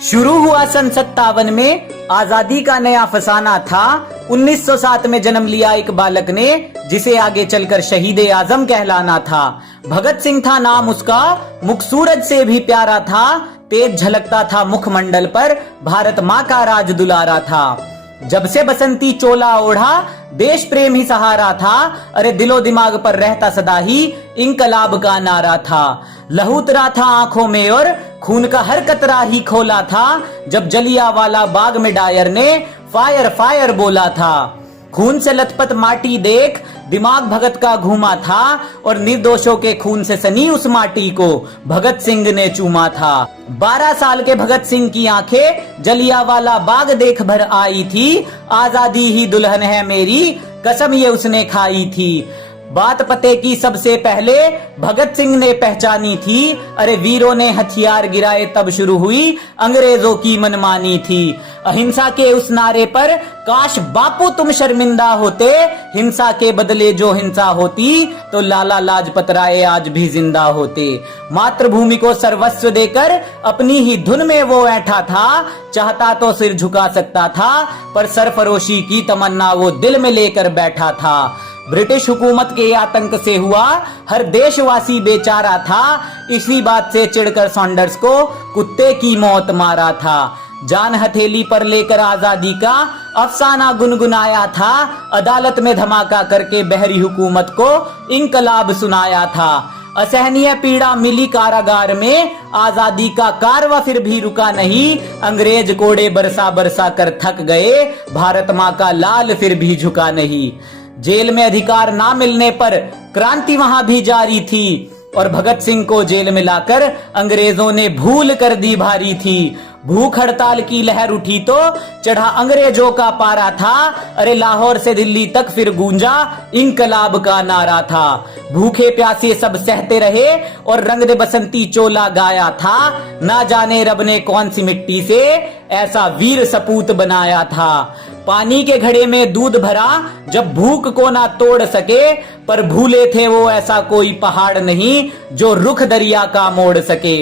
शुरू हुआ सन 57 में आजादी का नया फसाना था। 1907 में जन्म लिया एक बालक ने, जिसे आगे चलकर शहीद ए आजम कहलाना था। भगत सिंह था नाम उसका, मुख सूरज से भी प्यारा था। तेज झलकता था मुखमंडल पर, भारत माँ का राज दुलारा था। जब से बसंती चोला ओढ़ा, देश प्रेम ही सहारा था। अरे दिलो दिमाग पर रहता सदा ही इंकलाब का नारा था। लहू उतरा था आंखों में और खून का हर कतरा ही खोला था। जब जलियांवाला बाग में डायर ने फायर फायर बोला था। खून से लथपथ माटी देख दिमाग भगत का घूमा था, और निर्दोषों के खून से सनी उस माटी को भगत सिंह ने चूमा था। 12 साल के भगत सिंह की आंखें जलियांवाला बाग देख भर आई थी। आजादी ही दुल्हन है मेरी, कसम ये उसने खाई थी। बात पते की सबसे पहले भगत सिंह ने पहचानी थी। अरे वीरों ने हथियार गिराए तब शुरू हुई अंग्रेजों की मनमानी थी। अहिंसा के उस नारे पर काश बापू तुम शर्मिंदा होते। हिंसा के बदले जो हिंसा होती तो लाला लाजपत राय आज भी जिंदा होते। मातृभूमि को सर्वस्व देकर अपनी ही धुन में वो ऐठा था। चाहता तो सिर झुका सकता था, पर सरफरोशी की तमन्ना वो दिल में लेकर बैठा था। ब्रिटिश हुकूमत के आतंक से हुआ हर देशवासी बेचारा था। इसी बात से चिढ़कर सॉन्डर्स को कुत्ते की मौत मारा था। जान हथेली पर लेकर आजादी का अफसाना गुनगुनाया था। अदालत में धमाका करके बहरी हुकूमत को इंकलाब सुनाया था। असहनीय पीड़ा मिली कारागार में, आजादी का कारवा फिर भी रुका नहीं। अंग्रेज कोड़े बरसा बरसा कर थक गए, भारत माँ का लाल फिर भी झुका नहीं। जेल में अधिकार ना मिलने पर क्रांति वहां भी जारी थी, और भगत सिंह को जेल में लाकर अंग्रेजों ने भूल कर दी भारी थी। भूख हड़ताल की लहर उठी तो चढ़ा अंग्रेजों का पारा था। अरे लाहौर से दिल्ली तक फिर गूंजा इंकलाब का नारा था। भूखे प्यासे सब सहते रहे और रंग दे बसंती चोला गाया था। ना जाने रब ने कौन सी मिट्टी से ऐसा वीर सपूत बनाया था। पानी के घड़े में दूध भरा जब भूख को ना तोड़ सके, पर भूले थे वो ऐसा कोई पहाड़ नहीं जो रुख दरिया का मोड़ सके।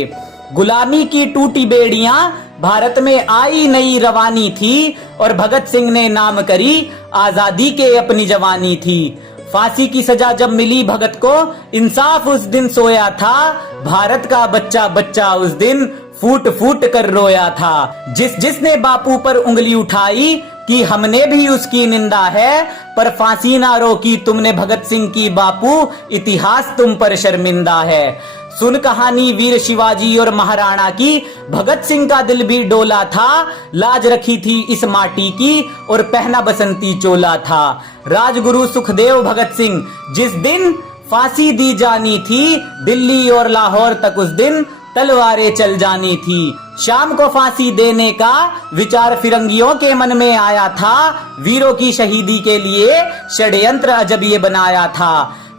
गुलामी की टूटी बेड़ियां भारत में आई नई रवानी थी, और भगत सिंह ने नाम करी आजादी के अपनी जवानी थी। फांसी की सजा जब मिली भगत को, इंसाफ उस दिन सोया था। भारत का बच्चा बच्चा उस दिन फूट फूट कर रोया था। जिसने बापू पर उंगली उठाई कि हमने भी उसकी निंदा है, पर फांसी ना रोकी तुमने भगत सिंह की बापू, इतिहास तुम पर शर्मिंदा है। सुन कहानी वीर शिवाजी और महाराणा की, भगत सिंह का दिल भी डोला था। लाज रखी थी इस माटी की और पहना बसंती चोला था। राजगुरु सुखदेव भगत सिंह जिस दिन फांसी दी जानी थी, दिल्ली और लाहौर तक उस दिन तलवारें चल जानी थी। शाम को फांसी देने का विचार फिरंगियों के मन में आया था। वीरों की शहीदी के लिए षड्यंत्र अजब ये बनाया था।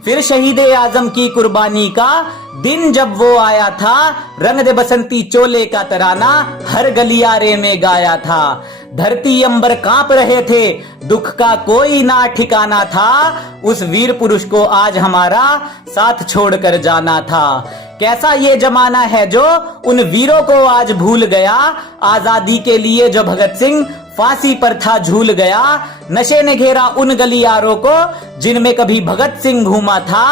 फिर शहीद ए आजम की कुर्बानी का दिन जब वो आया था, रंग दे बसंती चोले का तराना हर गलियारे में गाया था। धरती अंबर कांप रहे थे, दुख का कोई ना ठिकाना था। उस वीर पुरुष को आज हमारा साथ छोड़कर जाना था। कैसा ये जमाना है जो उन वीरों को आज भूल गया। आजादी के लिए जो भगत सिंह फांसी पर था झूल गया। नशे ने घेरा उन गलियारों को जिनमें कभी भगत सिंह घूमा था।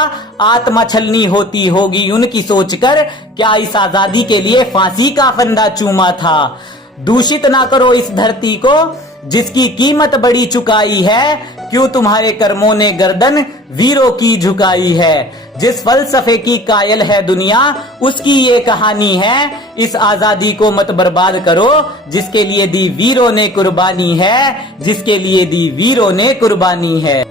आत्मा छलनी होती होगी उनकी सोचकर, क्या इस आजादी के लिए फांसी का फंदा चूमा था। दूषित ना करो इस धरती को जिसकी कीमत बड़ी चुकाई है। क्यों तुम्हारे कर्मों ने गर्दन वीरों की झुकाई है। जिस फलसफे की कायल है दुनिया, उसकी ये कहानी है। इस आजादी को मत बर्बाद करो जिसके लिए दी वीरों ने कुर्बानी है, जिसके लिए दी वीरों ने कुर्बानी है।